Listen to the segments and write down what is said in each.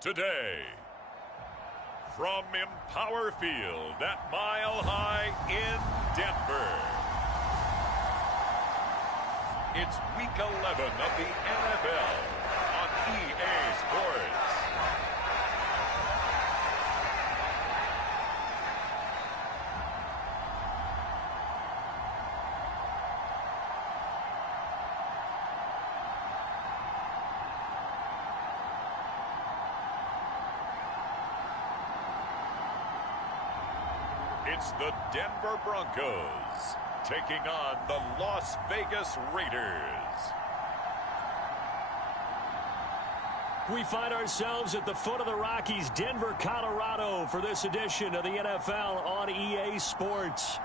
Today, from Empower Field at Mile High in Denver, it's Week 11 of the NFL on EA Sports. It's the Denver Broncos taking on the Las Vegas Raiders. We find ourselves at the foot of the Rockies, Denver, Colorado, for this edition of the NFL on EA Sports.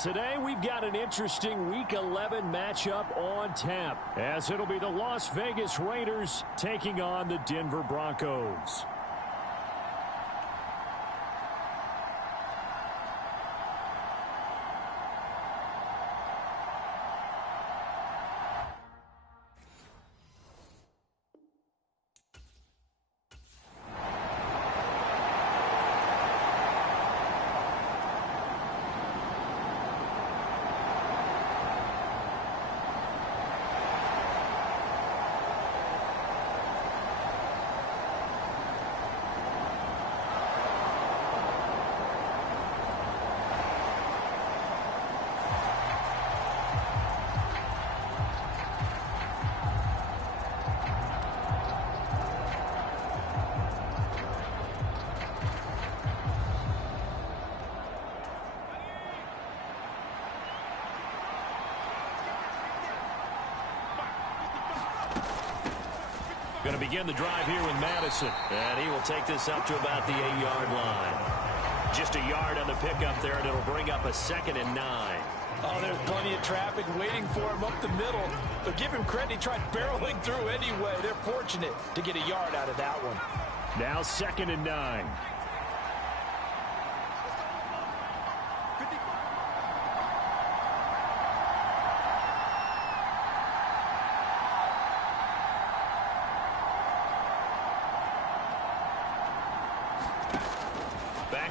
Today, we've got an interesting Week 11 matchup on tap, as it'll be the Las Vegas Raiders taking on the Denver Broncos. Going to begin the drive here with Madison. And he will take this up to about the 8-yard line. Just a yard on the pickup there, and it'll bring up a 2nd and 9. Oh, there's plenty of traffic waiting for him up the middle. But give him credit, he tried barreling through anyway. They're fortunate to get a yard out of that one. Now 2nd and 9.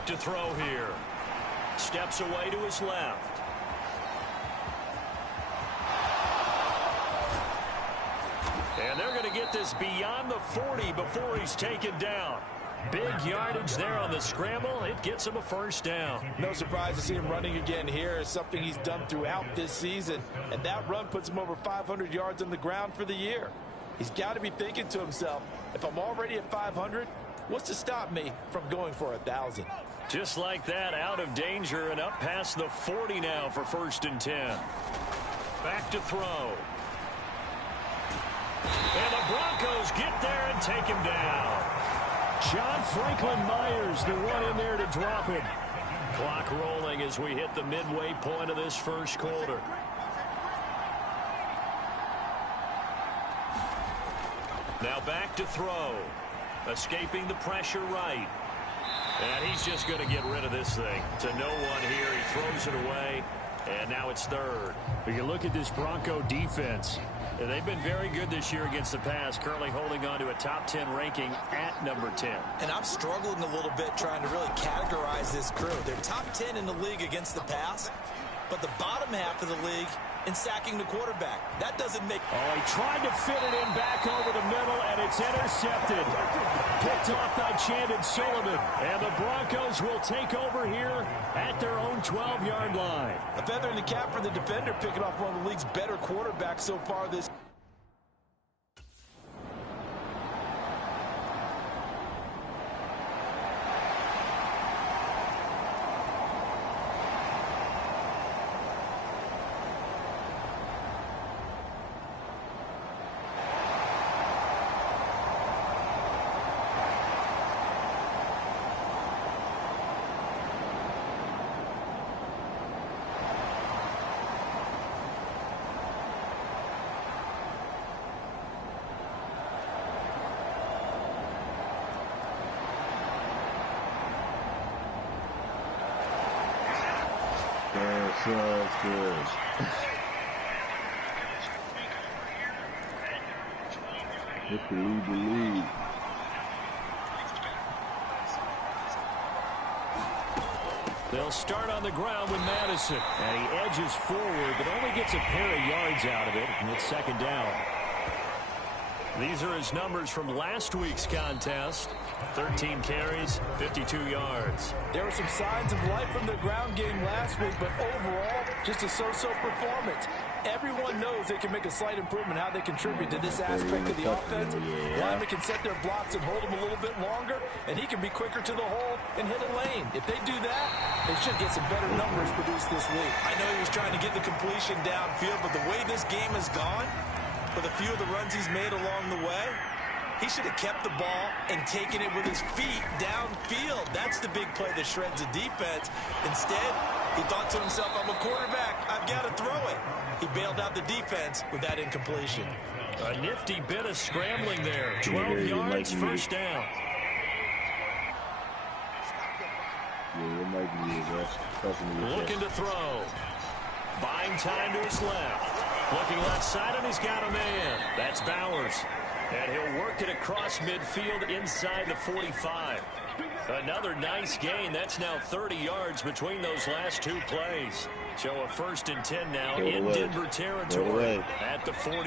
To throw here. Steps away to his left. And they're going to get this beyond the 40 before he's taken down. Big yardage there on the scramble. It gets him a 1st down. No surprise to see him running again here. It's something he's done throughout this season. And that run puts him over 500 yards on the ground for the year. He's got to be thinking to himself, if I'm already at 500, what's to stop me from going for 1,000? Just like that, out of danger and up past the 40 now for 1st and 10. Back to throw. And the Broncos get there and take him down. John Franklin Myers, the one in there to drop him. Clock rolling as we hit the midway point of this 1st quarter. Now back to throw. Escaping the pressure right. And he's just going to get rid of this thing. To no one here. He throws it away. And now it's 3rd. But you look at this Bronco defense. They've been very good this year against the pass, currently holding on to a top 10 ranking at number 10. And I'm struggling a little bit trying to really categorize this crew. They're top 10 in the league against the pass, but the bottom half of the league in sacking the quarterback. That doesn't make... Oh, he tried to fit it in back over the middle, and it's intercepted. Picked off by Chandon Sullivan. And the Broncos will take over here at their own 12-yard line. A feather in the cap for the defender, picking off one of the league's better quarterbacks so far this... Sounds good. If you believe. They'll start on the ground with Madison. And he edges forward, but only gets a pair of yards out of it, and it's second down. These are his numbers from last week's contest. 13 carries, 52 yards. There were some signs of life from the ground game last week, but overall, just a so-so performance. Everyone knows they can make a slight improvement how they contribute to this aspect of the offense. Linemen can set their blocks and hold them a little bit longer, and he can be quicker to the hole and hit a lane. If they do that, they should get some better numbers produced this week. I know he was trying to get the completion downfield, but the way this game has gone, with a few of the runs he's made along the way, he should have kept the ball and taken it with his feet downfield. That's the big play that shreds the defense. Instead, he thought to himself, I'm a quarterback, I've got to throw it. He bailed out the defense with that incompletion. A nifty bit of scrambling there. 12 yards, first down. Looking to throw. Buying time to his left. Looking left side, and he's got a man. That's Bowers. And he'll work it across midfield inside the 45. Another nice gain. That's now 30 yards between those last two plays. So a 1st and 10 now in Denver territory at the 43.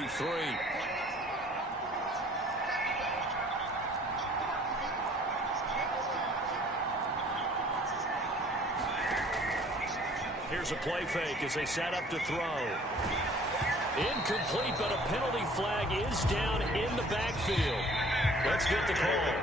Here's a play fake as they set up to throw. Incomplete, but a penalty flag is down in the backfield. Let's get the call.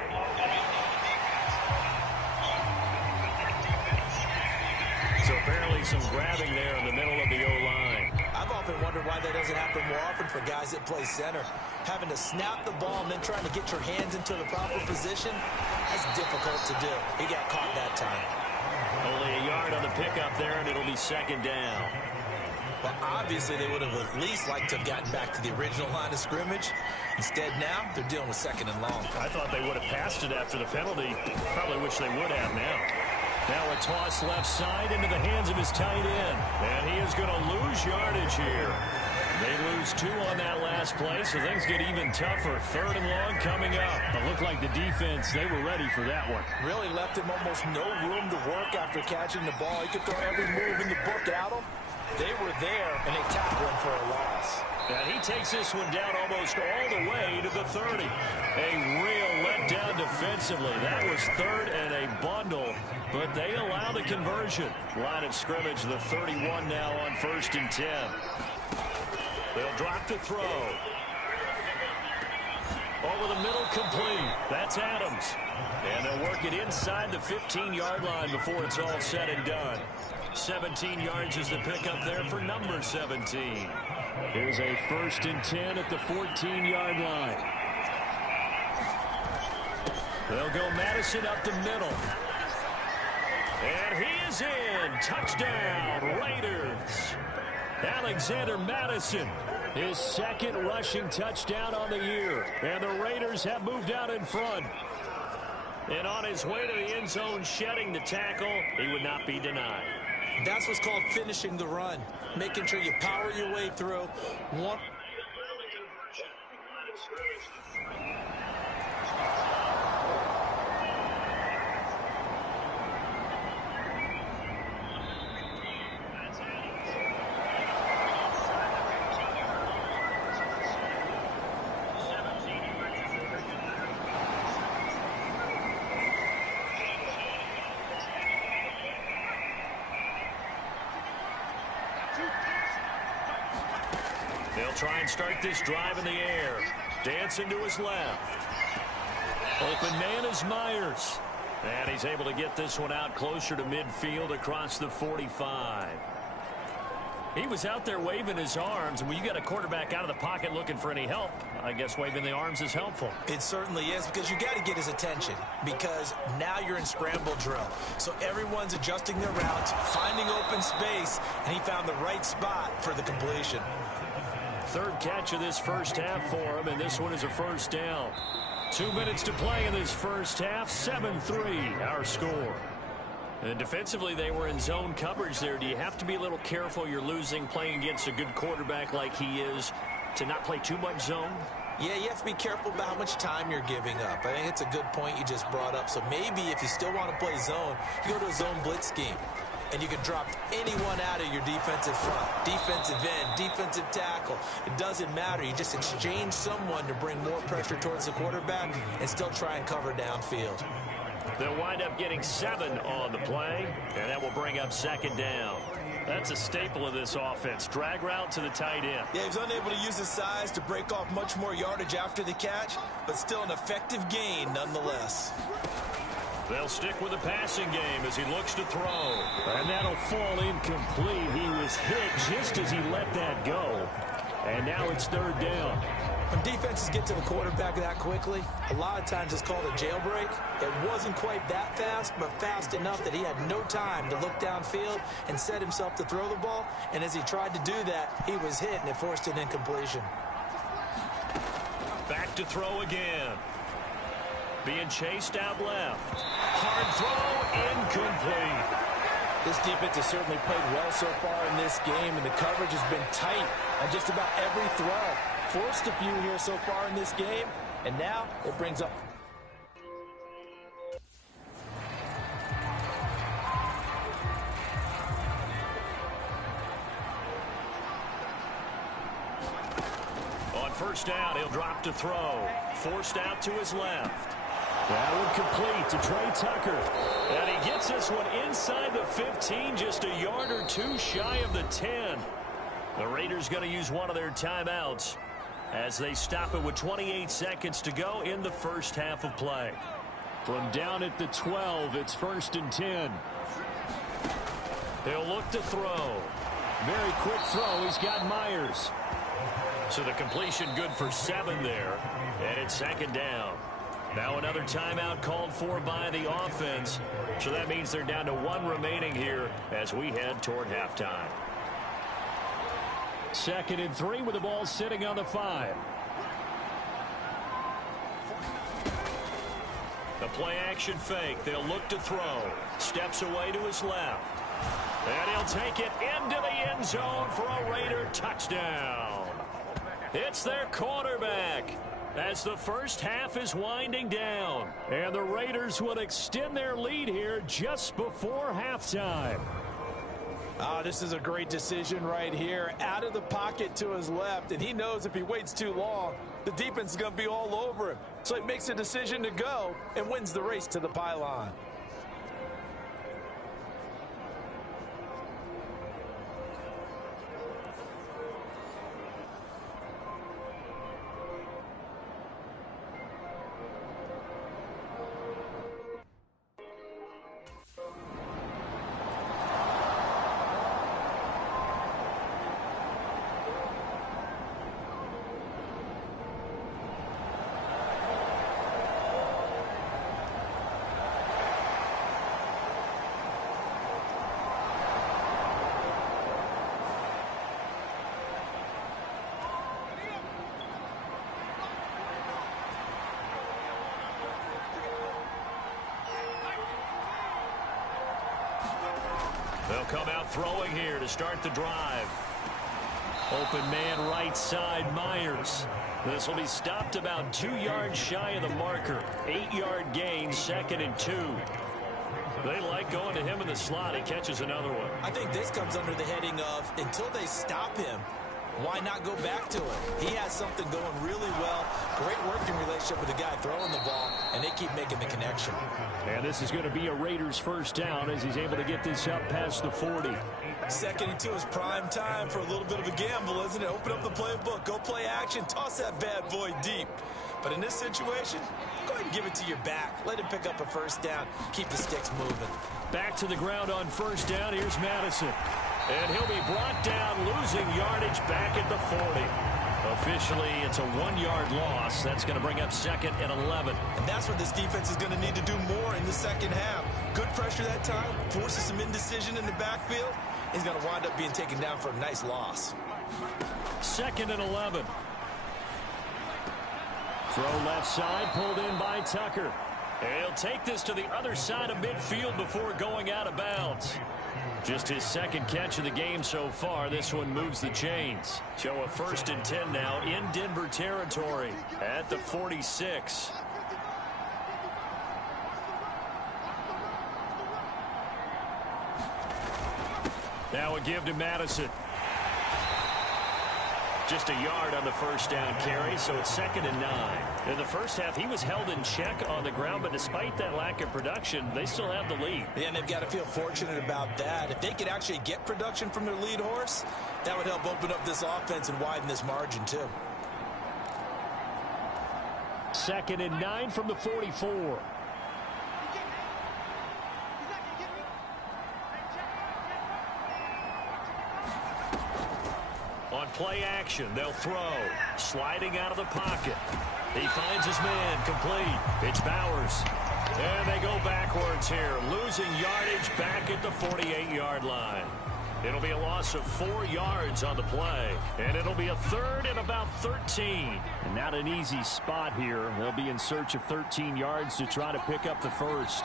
So apparently some grabbing there in the middle of the O-line. I've often wondered why that doesn't happen more often for guys that play center. Having to snap the ball and then trying to get your hands into the proper position, that's difficult to do. He got caught that time. Only a yard on the pickup there, and it'll be second down. Well, obviously, they would have at least liked to have gotten back to the original line of scrimmage. Instead, now, they're dealing with 2nd and long. I thought they would have passed it after the penalty. Probably wish they would have now. Now a toss left side into the hands of his tight end. And he is going to lose yardage here. They lose 2 on that last play, so things get even tougher. 3rd and long coming up. It looked like the defense, they were ready for that one. Really left him almost no room to work after catching the ball. He could throw every move in the book at him. They were there, and they tackled him for a loss. And he takes this one down almost all the way to the 30. A real letdown defensively. That was 3rd and a bundle, but they allow the conversion. Line of scrimmage, the 31 now on 1st and 10. They'll drop to throw. Over the middle, complete. That's Adams. And they'll work it inside the 15-yard line before it's all said and done. 17 yards is the pickup there for number 17. Here's a 1st and 10 at the 14-yard line. They'll go Madison up the middle. And he is in. Touchdown, Raiders. Alexander Madison, his 2nd rushing touchdown on the year. And the Raiders have moved out in front. And on his way to the end zone, shedding the tackle, he would not be denied. That's what's called finishing the run, making sure you power your way through. One. They'll try and start this drive in the air. Dancing to his left. Open man is Myers. And he's able to get this one out closer to midfield across the 45. He was out there waving his arms, and when you get a quarterback out of the pocket looking for any help, I guess waving the arms is helpful. It certainly is, because you got to get his attention, because now you're in scramble drill. So everyone's adjusting their routes, finding open space, and he found the right spot for the completion. 3rd catch of this first half for him, and this one is a 1st down. 2 minutes to play in this first half. 7-3 our score. And defensively, they were in zone coverage there. Do you have to be a little careful you're losing playing against a good quarterback like he is to not play too much zone? Yeah, you have to be careful about how much time you're giving up. I think it's a good point you just brought up. So maybe if you still want to play zone, you go to a zone blitz scheme. and you can drop anyone out of your defensive front. Defensive end, defensive tackle. It doesn't matter. You just exchange someone to bring more pressure towards the quarterback and still try and cover downfield. They'll wind up getting 7 on the play, and that will bring up 2nd down. That's a staple of this offense. Drag route to the tight end. Yeah, he was unable to use his size to break off much more yardage after the catch, but still an effective gain nonetheless. They'll stick with the passing game as he looks to throw. And that'll fall incomplete. He was hit just as he let that go. And now it's 3rd down. When defenses get to the quarterback that quickly, a lot of times it's called a jailbreak. It wasn't quite that fast, but fast enough that he had no time to look downfield and set himself to throw the ball. And as he tried to do that, he was hit, and it forced an incompletion. Back to throw again. Being chased out left. Hard throw, incomplete. This defense has certainly played well so far in this game, and the coverage has been tight on just about every throw. Forced a few here so far in this game, and now it brings up. On 1st down, he'll drop to throw. Forced out to his left. That one complete to Trey Tucker. And he gets this one inside the 15, just a yard or 2 shy of the 10. The Raiders going to use one of their timeouts as they stop it with 28 seconds to go in the first half of play. From down at the 12, it's 1st and 10. He'll look to throw. Very quick throw. He's got Myers. So the completion good for 7 there. And it's 2nd down. Now another timeout called for by the offense. So that means they're down to 1 remaining here as we head toward halftime. 2nd and 3 with the ball sitting on the 5. The play action fake. They'll look to throw. Steps away to his left. And he'll take it into the end zone for a Raider touchdown. It's their quarterback as the first half is winding down. And the Raiders will extend their lead here just before halftime. Oh, this is a great decision right here. Out of the pocket to his left, and he knows if he waits too long, the defense is going to be all over him. So he makes a decision to go and wins the race to the pylon. They'll come out throwing here to start the drive. Open man right side, Myers. This will be stopped about 2 yards shy of the marker. 8-yard gain, 2nd and 2. They like going to him in the slot. He catches another one. I think this comes under the heading of until they stop him, why not go back to it? He has something going really well. Great working relationship with the guy throwing the ball, and they keep making the connection. And this is going to be a Raiders first down as he's able to get this up past the 40. 2nd and 2 is prime time for a little bit of a gamble, isn't it? Open up the playbook, go play action, toss that bad boy deep. But in this situation, go ahead and give it to your back. Let him pick up a first down. Keep the sticks moving. Back to the ground on first down. Here's Madison. And he'll be brought down, losing yardage back at the 40. Officially, it's a 1-yard loss. That's going to bring up 2nd and 11. And that's what this defense is going to need to do more in the second half. Good pressure that time, forces some indecision in the backfield. He's going to wind up being taken down for a nice loss. 2nd and 11. Throw left side, pulled in by Tucker. And he'll take this to the other side of midfield before going out of bounds. Just his 2nd catch of the game so far. This one moves the chains. So a 1st and 10 now in Denver territory at the 46. Now a give to Madison. Just a yard on the first down carry, so it's 2nd and 9. In the first half, he was held in check on the ground, but despite that lack of production, they still have the lead. Yeah, and they've got to feel fortunate about that. If they could actually get production from their lead horse, that would help open up this offense and widen this margin, too. 2nd and 9 from the 44. On play action, they'll throw. Sliding out of the pocket. He finds his man, complete. It's Bowers. And they go backwards here, losing yardage back at the 48-yard line. It'll be a loss of 4 yards on the play. And it'll be a 3rd and about 13. And not an easy spot here. They'll be in search of 13 yards to try to pick up the first.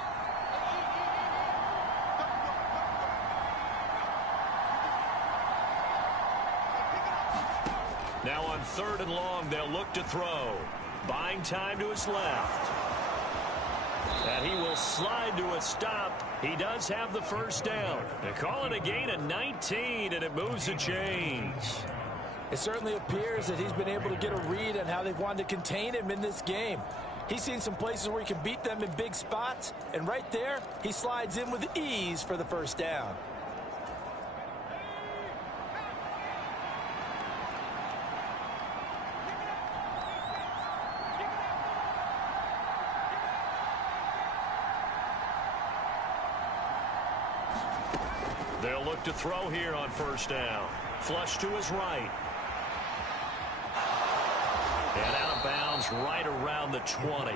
Now on 3rd and long, they'll look to throw. Buying time to his left. And he will slide to a stop. He does have the first down. They call it a gain of 19, and it moves the chains. It certainly appears that he's been able to get a read on how they've wanted to contain him in this game. He's seen some places where he can beat them in big spots, and right there, he slides in with ease for the first down. They'll look to throw here on first down. Flush to his right. And out of bounds right around the 20.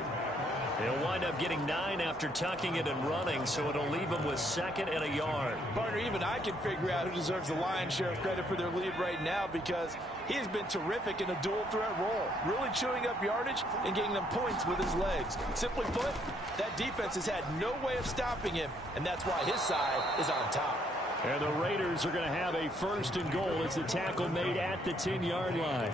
He'll wind up getting 9 after tucking it and running, so it'll leave him with 2nd and a yard. Partner, even I can figure out who deserves the lion's share of credit for their lead right now, because he has been terrific in a dual threat role, really chewing up yardage and getting them points with his legs. Simply put, that defense has had no way of stopping him, and that's why his side is on top. And the Raiders are going to have a 1st and goal as the tackle made at the 10-yard line.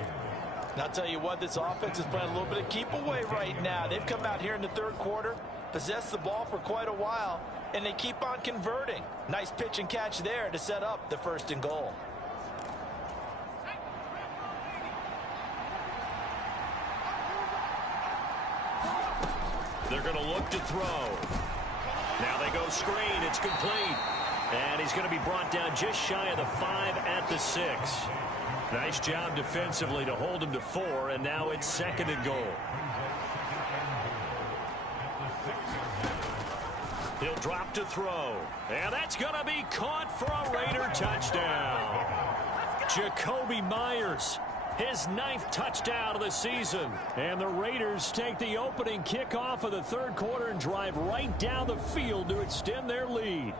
And I'll tell you what, this offense is playing a little bit of keep away right now. They've come out here in the 3rd quarter, possessed the ball for quite a while, and they keep on converting. Nice pitch and catch there to set up the 1st and goal. They're going to look to throw. Now they go screen. It's complete. And he's going to be brought down just shy of the 5 at the 6. Nice job defensively to hold him to 4, and now it's 2nd and goal. He'll drop to throw. And that's going to be caught for a Raider touchdown. Jacoby Myers, his 9th touchdown of the season. And the Raiders take the opening kickoff of the 3rd quarter and drive right down the field to extend their lead.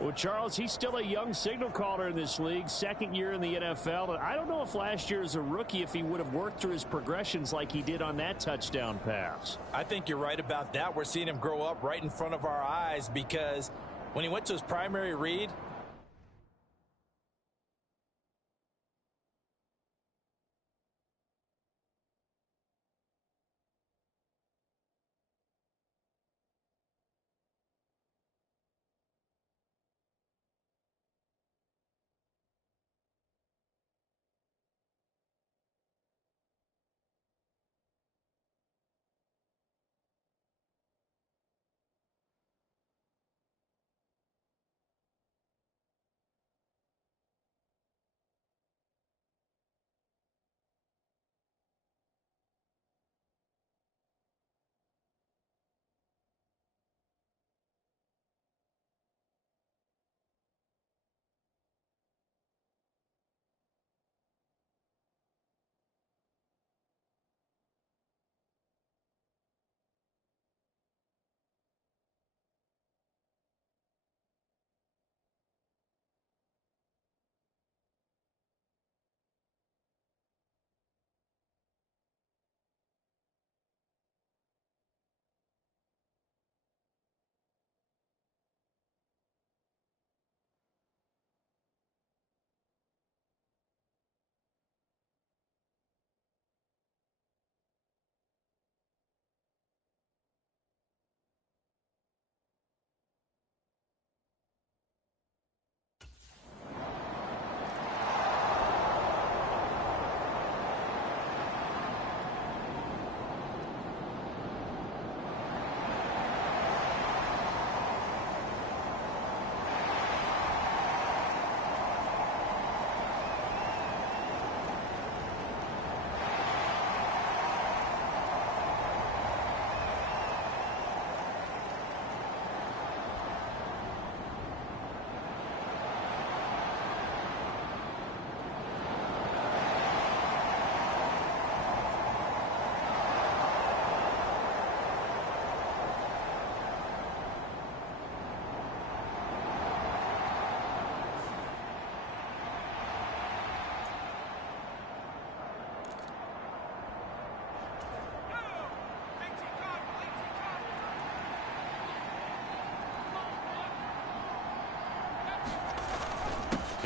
Well, Charles, he's still a young signal caller in this league, 2nd year in the NFL. And I don't know if last year as a rookie, if he would have worked through his progressions like he did on that touchdown pass. I think you're right about that. We're seeing him grow up right in front of our eyes, because when he went to his primary read,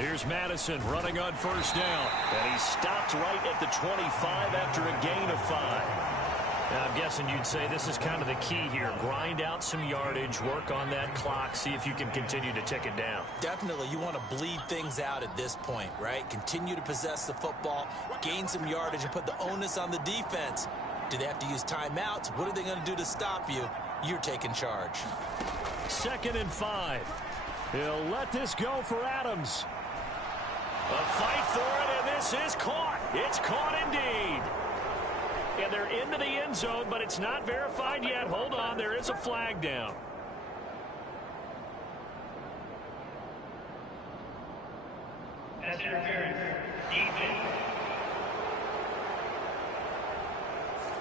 Here's Madison running on first down. And he stopped right at the 25 after a gain of 5. Now, I'm guessing you'd say this is kind of the key here. Grind out some yardage, work on that clock, see if you can continue to tick it down. Definitely, you want to bleed things out at this point, right? Continue to possess the football, gain some yardage, and put the onus on the defense. Do they have to use timeouts? What are they going to do to stop you? You're taking charge. 2nd and 5. He'll let this go for Adams. A fight for it, and this is caught. It's caught indeed. And they're into the end zone, but it's not verified yet. Hold on, there is a flag down. Pass interference.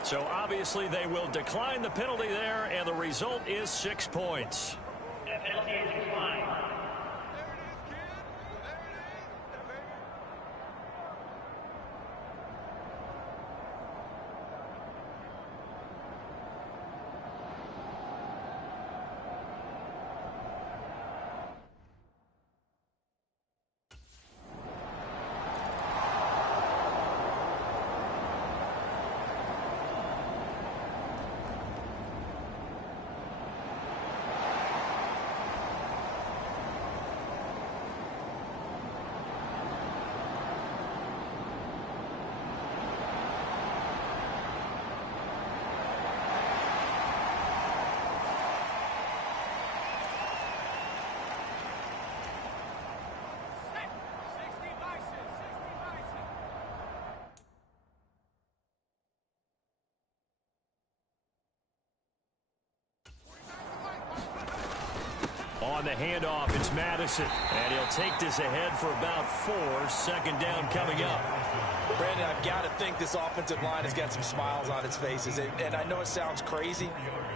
So obviously they will decline the penalty there, and the result is 6 points. That penalty is declined. On the handoff, it's Madison. And he'll take this ahead for about 4. 2nd down coming up. Brandon, I've got to think this offensive line has got some smiles on its faces. And I know it sounds crazy,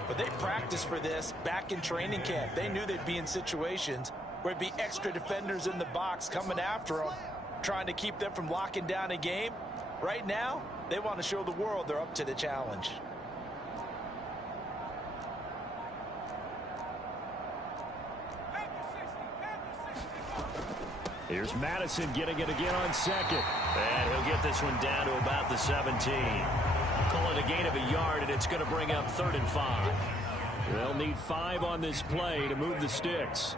but they practiced for this back in training camp. They knew they'd be in situations where it'd be extra defenders in the box coming after them, trying to keep them from locking down a game. Right now, they want to show the world they're up to the challenge. Here's Madison getting it again on 2nd. And he'll get this one down to about the 17. Call it a gain of a yard, and it's going to bring up 3rd and 5. They'll need 5 on this play to move the sticks.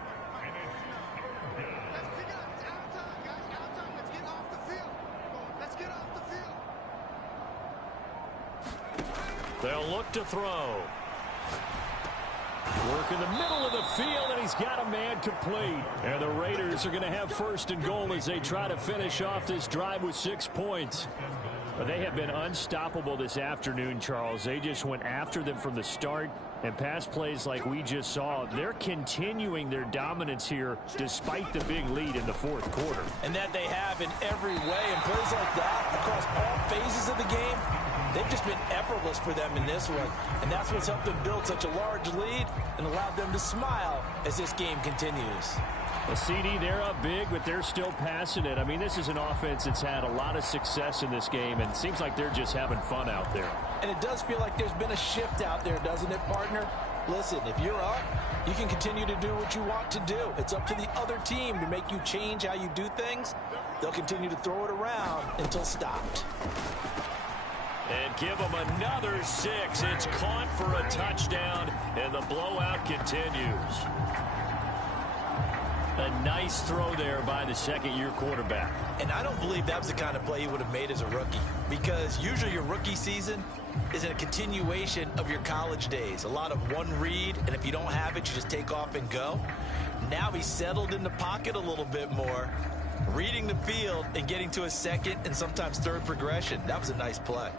They'll look to throw. Work in the middle of the field, and he's got a man complete. And the Raiders are going to have 1st and goal as they try to finish off this drive with 6 points. But they have been unstoppable this afternoon, Charles. They just went after them from the start, and pass plays like we just saw. They're continuing their dominance here despite the big lead in the 4th quarter. And that they have in every way. And plays like that across all phases of the game, they've just been effortless for them in this one. And that's what's helped them build such a large lead and allowed them to smile as this game continues. A CD, they're up big, but they're still passing it. I mean, this is an offense that's had a lot of success in this game, and it seems like they're just having fun out there. And it does feel like there's been a shift out there, doesn't it, partner? Listen, if you're up, you can continue to do what you want to do. It's up to the other team to make you change how you do things. They'll continue to throw it around until stopped. And give them another 6. It's caught for a touchdown, and the blowout continues. A nice throw there by the 2nd-year quarterback. And I don't believe that was the kind of play he would have made as a rookie, because usually your rookie season is a continuation of your college days. A lot of one read, and if you don't have it, you just take off and go. Now he's settled in the pocket a little bit more, reading the field and getting to a 2nd and sometimes 3rd progression. That was a nice play.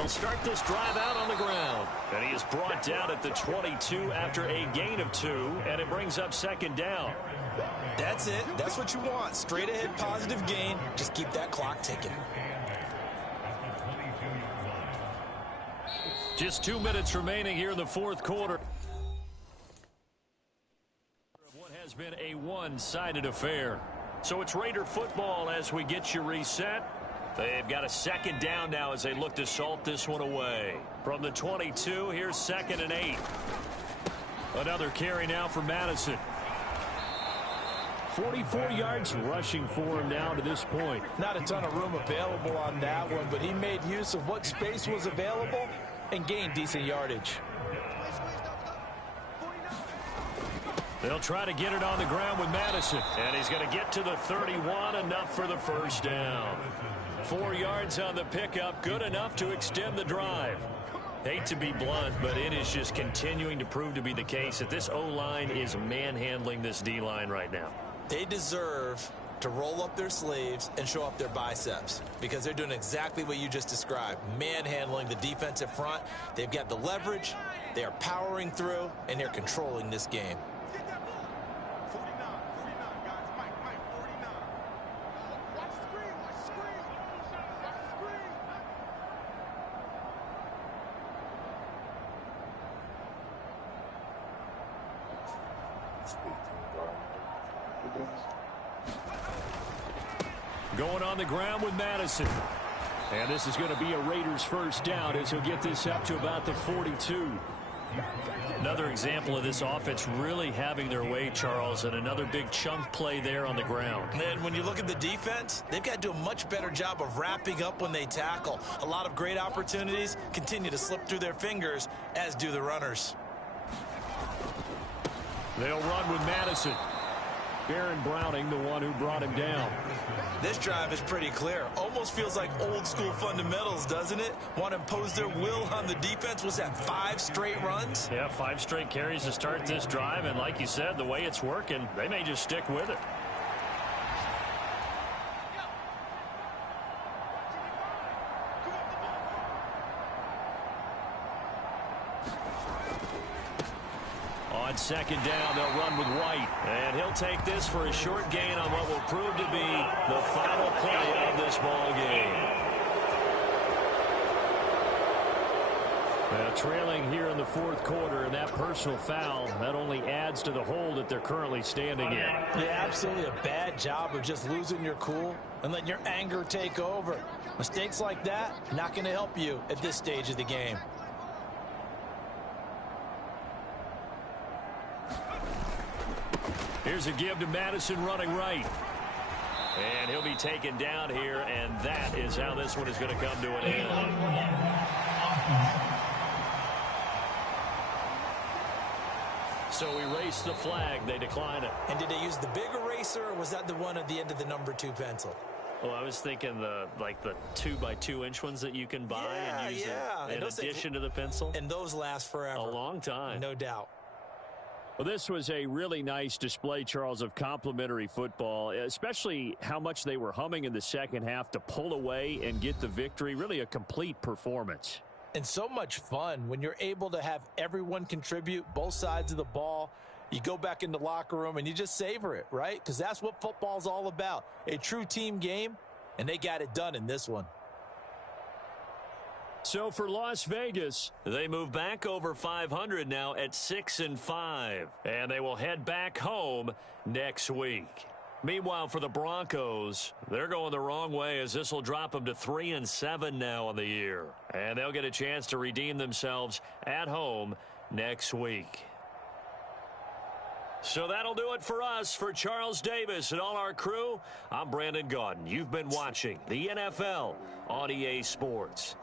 They'll start this drive out on the ground. And he is brought down at the 22 after a gain of 2, and it brings up second down. That's it. That's what you want. Straight ahead positive gain. Just keep that clock ticking. Just 2 minutes remaining here in the fourth quarter. What has been a one-sided affair. So it's Raider football as we get you reset. They've got a second down now as they look to salt this one away. From the 22, here's 2nd and 8. Another carry now for Madison. 44 yards rushing for him now to this point. Not a ton of room available on that one, but he made use of what space was available and gained decent yardage. They'll try to get it on the ground with Madison. And he's going to get to the 31, enough for the first down. 4 yards on the pickup, good enough to extend the drive. Hate to be blunt, but it is just continuing to prove to be the case that this O-line is manhandling this D-line right now. They deserve to roll up their sleeves and show up their biceps because they're doing exactly what you just described, manhandling the defensive front. They've got the leverage, they are powering through, and they're controlling this game. Going on the ground with Madison. And this is going to be a Raiders first down as he'll get this up to about the 42. Another example of this offense really having their way, Charles, and another big chunk play there on the ground. And when you look at the defense, they've got to do a much better job of wrapping up when they tackle. A lot of great opportunities continue to slip through their fingers, as do the runners. They'll run with Madison. Baron Browning, the one who brought him down. This drive is pretty clear. Almost feels like old school fundamentals, doesn't it? Want to impose their will on the defense. Was that 5 straight runs? Yeah, 5 straight carries to start this drive. And like you said, the way it's working, they may just stick with it. On second down, they'll run with White. And he'll take this for a short gain on what will prove to be the final play of this ball game. Trailing here in the fourth quarter, and that personal foul, that only adds to the hole that they're currently standing in. Yeah, absolutely a bad job of just losing your cool and letting your anger take over. Mistakes like that, not going to help you at this stage of the game. Here's a give to Madison running right. And he'll be taken down here, and that is how this one is going to come to an end. So erase the flag. They decline it. And did they use the big eraser, or was that the one at the end of the number 2 pencil? Well, I was thinking the 2x2-inch ones that you can buy and use in addition to the pencil. And those last forever. A long time. No doubt. Well, this was a really nice display, Charles, of complimentary football, especially how much they were humming in the second half to pull away and get the victory. Really a complete performance. And so much fun when you're able to have everyone contribute, both sides of the ball. You go back in the locker room and you just savor it, right? Because that's what football's all about. A true team game, and they got it done in this one. So for Las Vegas, they move back over 500 now at 6-5, and they will head back home next week. Meanwhile, for the Broncos, they're going the wrong way as this will drop them to 3-7 now on the year, and they'll get a chance to redeem themselves at home next week. So that'll do it for us. For Charles Davis and all our crew, I'm Brandon Gaudin. You've been watching the NFL on EA Sports.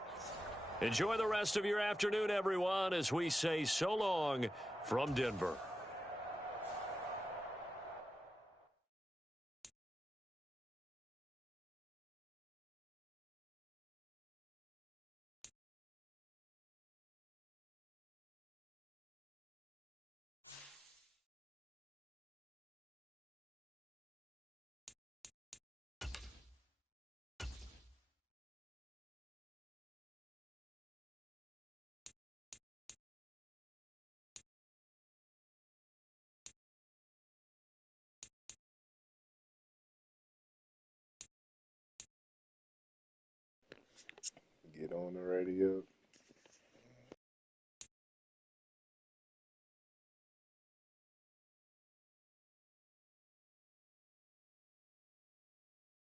Enjoy the rest of your afternoon, everyone, as we say so long from Denver. get on the radio.